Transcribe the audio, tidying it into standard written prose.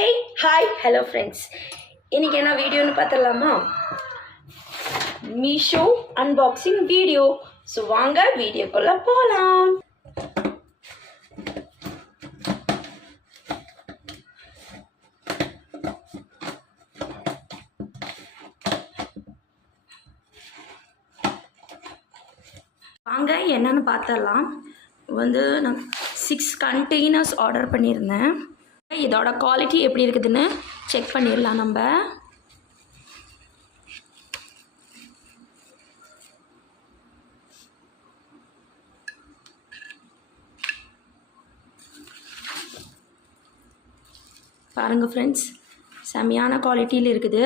Hey hi hello friends, இன்றைக்கி என்ன வீடியோன்னு பார்த்துடலாமா? Meesho unboxing video. ஸோ வாங்க வீடியோக்குள்ளே போகலாம். வாங்க என்னன்னு பார்த்தரலாம். நான் 6 கண்டெய்னர்ஸ் ஆர்டர் பண்ணியிருந்தேன். இதோட குவாலிட்டி எப்படி இருக்குதுன்னு செக் பண்ணிடலாம் நம்ம. பாருங்கள் ஃப்ரெண்ட்ஸ், செம்மையான குவாலிட்டியில் இருக்குது.